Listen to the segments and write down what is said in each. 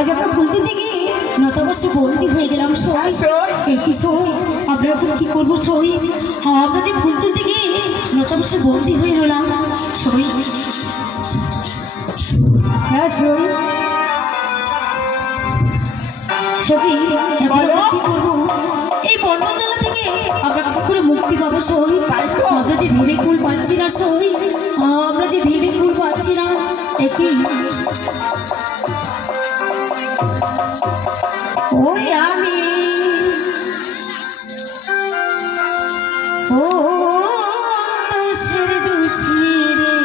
আজ আমরা ফুল তুলতে গিয়ে নতবর্ষে বন্দি হয়ে গেলাম সই। কি সই আমরা এখন কি করবো সই? আমরা যে ফুল তুলতে গিয়ে নতবর্ষে বন্দি হয়ে রলাম সই। হ্যাঁ সই সখী, এখন আমরা কি করবো? এই বন্ধনতলা থেকে আমরা কি করে মুক্তি পাবো সই? আমরা যে ভেবে কুল পাচ্ছি না সই, আমরা যে ভেবে কুল পাচ্ছি না। একই ওই আমি ও দোষের দোষী রে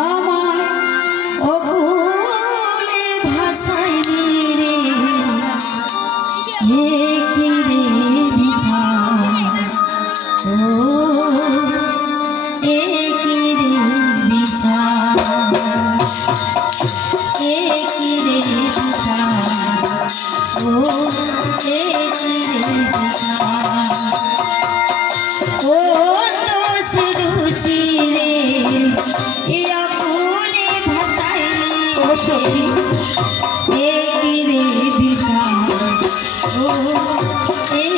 আমার অকুলে ভাষায় রে কি রে বিচার ও কি রে বিচার কি রে বিচার ও কি রে বিচার ও দোষী দোষী রে অকুলে ভাষায় রে বিচার ও কি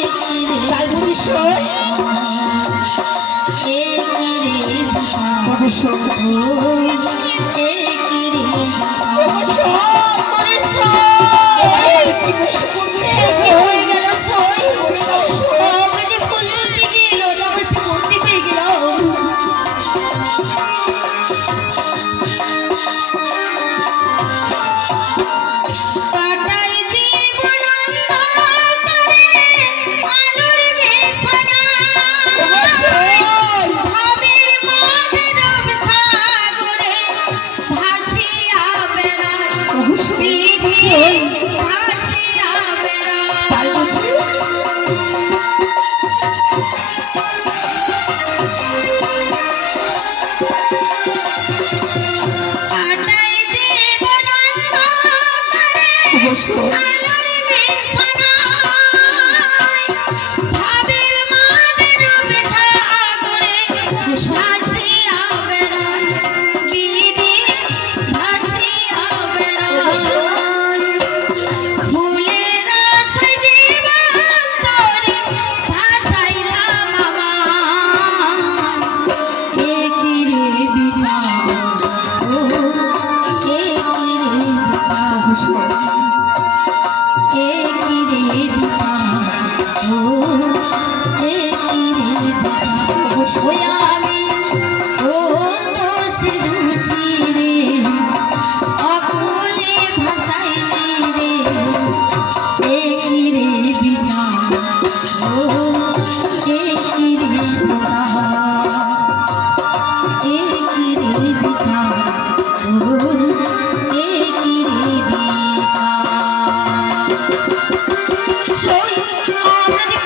রে বিচার সই আমরা যে